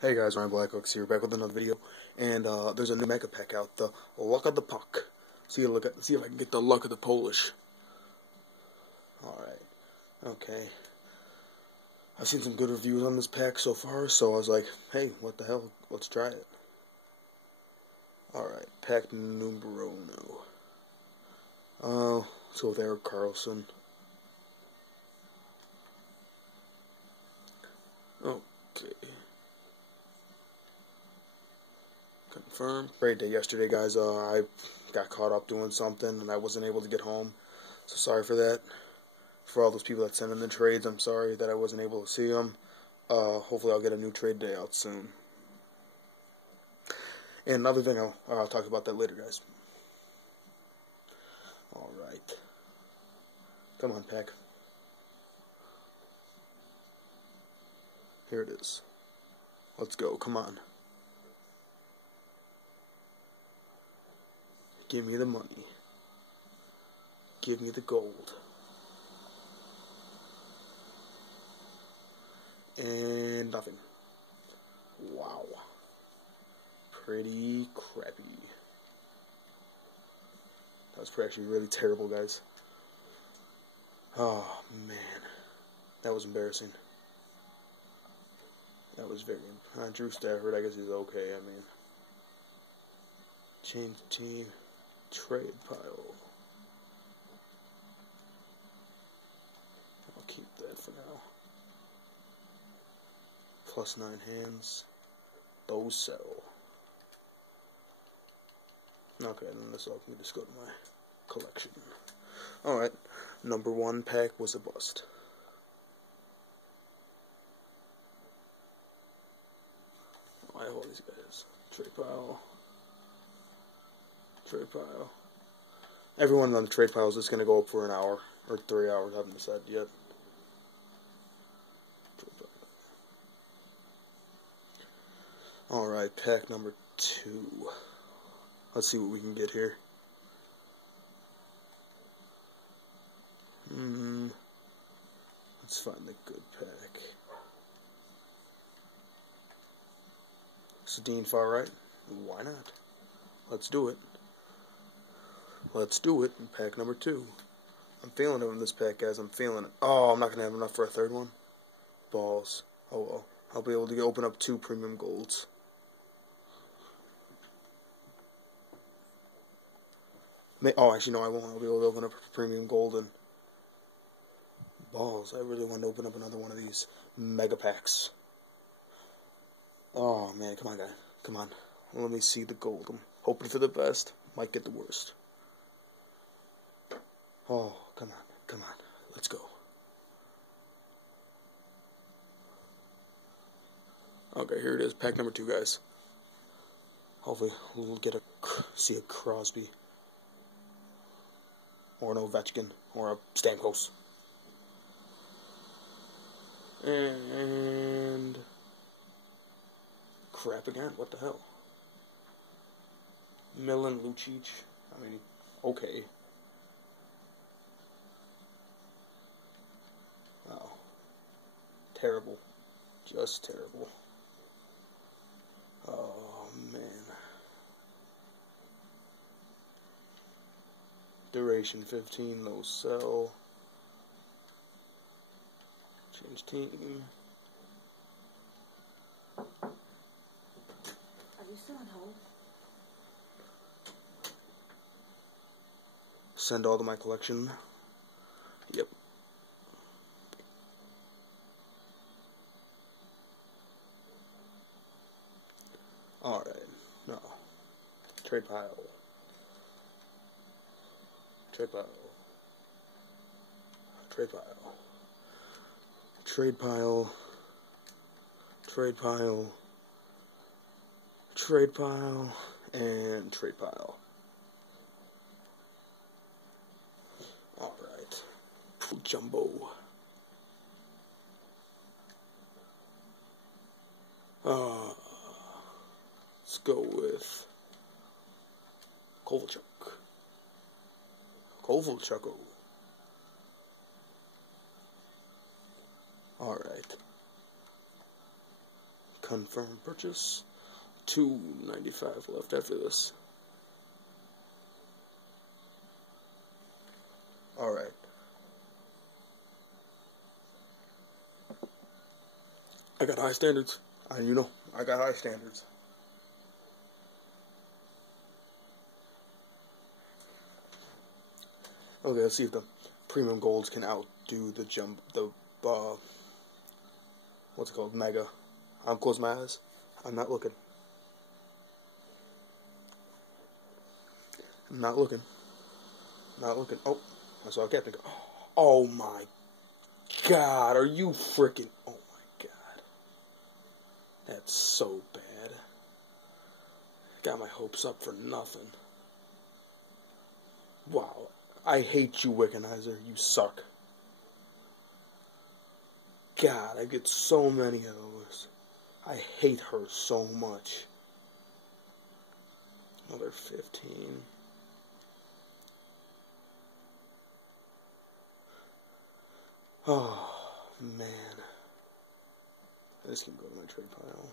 Hey guys, Ryan Blackhooks here, back with another video, and there's a new mega pack out, the Luck of the Puck. See if I can get the luck of the Polish. Alright, okay. I've seen some good reviews on this pack so far, so I was like, hey, what the hell, let's try it. Alright, pack numero uno. Let's go with Eric Carlson. Okay. Confirm. Great day yesterday, guys. I got caught up doing something and I wasn't able to get home. So sorry for that. For all those people that sent in the trades, I'm sorry that I wasn't able to see them. Hopefully I'll get a new trade day out soon. And another thing, I'll talk about that later, guys. Alright. Come on, pack. Here it is. Let's go. Come on. Give me the money. Give me the gold. And nothing. Wow. Pretty crappy. That was actually really terrible, guys. Oh, man. That was embarrassing. That was very... Drew Stafford, I guess he's okay, I mean. Change team. Trade pile. I'll keep that for now. +9 hands. Those sell. Okay, then this all can just go to my collection. Alright, number 1 pack was a bust. I have all these guys. Trade pile. Trade pile. Everyone on the trade pile is just going to go up for an hour or 3 hours. I haven't decided yet. Alright, pack number 2. Let's see what we can get here. Let's find the good pack. Sedin far right. Why not? Let's do it. Let's do it in pack number 2. I'm feeling it in this pack, guys. I'm feeling it. Oh, I'm not going to have enough for a third one. Balls. Oh well. I'll be able to open up 2 premium golds. Oh, actually, no, I won't. I'll be able to open up a premium golden. Balls. I really want to open up another one of these mega packs. Oh, man. Come on, guy. Come on. Let me see the gold. I'm hoping for the best. Might get the worst. Oh, come on. Come on. Let's go. Okay, here it is. Pack number 2, guys. Hopefully we'll see a Crosby. Or an Ovechkin. Or a Stamkos. And... crap again. What the hell? Milan Lucic. I mean, okay. Oh. Terrible. Just terrible. Oh, man. Duration 15, no sell. Change team. Are you still on hold? Send all to my collection. Yep. Alright. No. Trade pile. Trade pile. Trade pile. Trade pile. Trade pile. Trade pile. And trade pile. Alright. Jumbo. Let's go with Kovalchuk. Kovalchuk. Alright. Confirm purchase. $2.95 left after this. Alright. I got high standards. You know, I got high standards. Okay, let's see if the premium golds can outdo the what's it called, mega. I'll close my eyes. I'm not looking. I'm not looking. Not looking. Oh, I saw a captain go. Oh my God, are you freaking? Oh my God, that's so bad. Got my hopes up for nothing. Wow, I hate you, Wickenizer. You suck. God, I get so many of those. I hate her so much. Another 15. Oh, man. This can go to my trade pile.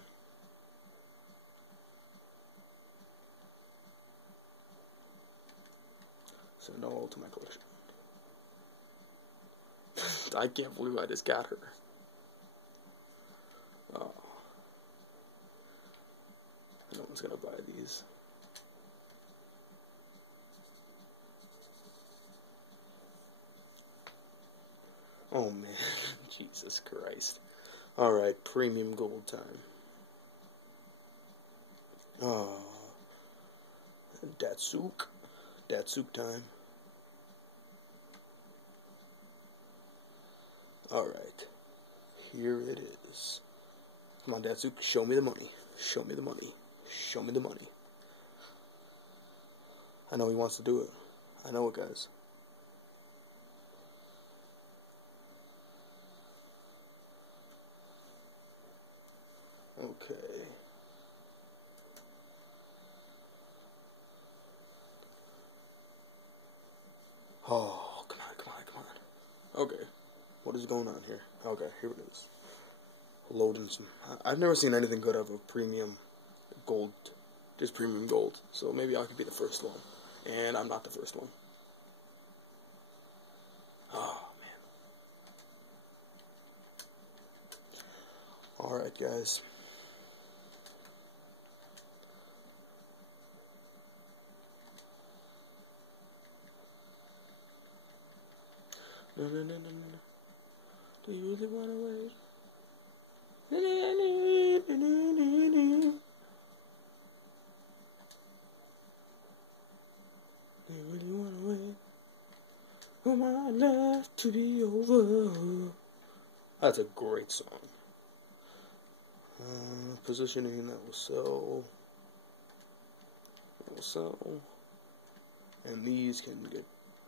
Send all to my collection. I can't believe I just got her. Oh. No one's gonna buy these. Oh man, Jesus Christ. Alright, premium gold time. Datsuk time. Alright, here it is. Come on, Datsuk, show me the money. Show me the money. Show me the money. I know he wants to do it. I know it, guys. Okay. Oh, come on, come on, come on. Okay. What is going on here? Okay, here it is. Loading some. I've never seen anything good out of a premium gold. Just premium gold. So maybe I could be the first one. And I'm not the first one. Oh, man. Alright, guys. No, no, no, no, no. Do you really want to wait? Do you really want to wait for my life to be over? That's a great song. Positioning, that will sell. That will sell. And these can get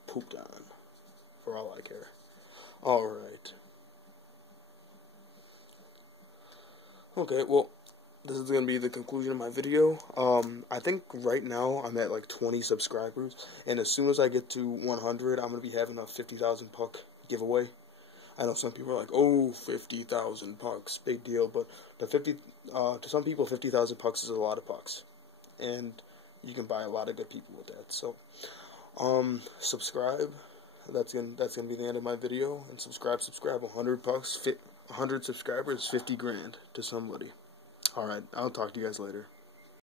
pooped on, for all I care. Alright. Okay, well, this is going to be the conclusion of my video. I think right now I'm at like 20 subscribers, and as soon as I get to 100, I'm going to be having a 50,000 puck giveaway. I know some people are like, oh, 50,000 pucks, big deal, but to some people, 50,000 pucks is a lot of pucks, and you can buy a lot of good people with that. So, subscribe. That's gonna be the end of my video. And subscribe. 100 pucks, 100 subscribers, 50 grand to somebody. All right, I'll talk to you guys later.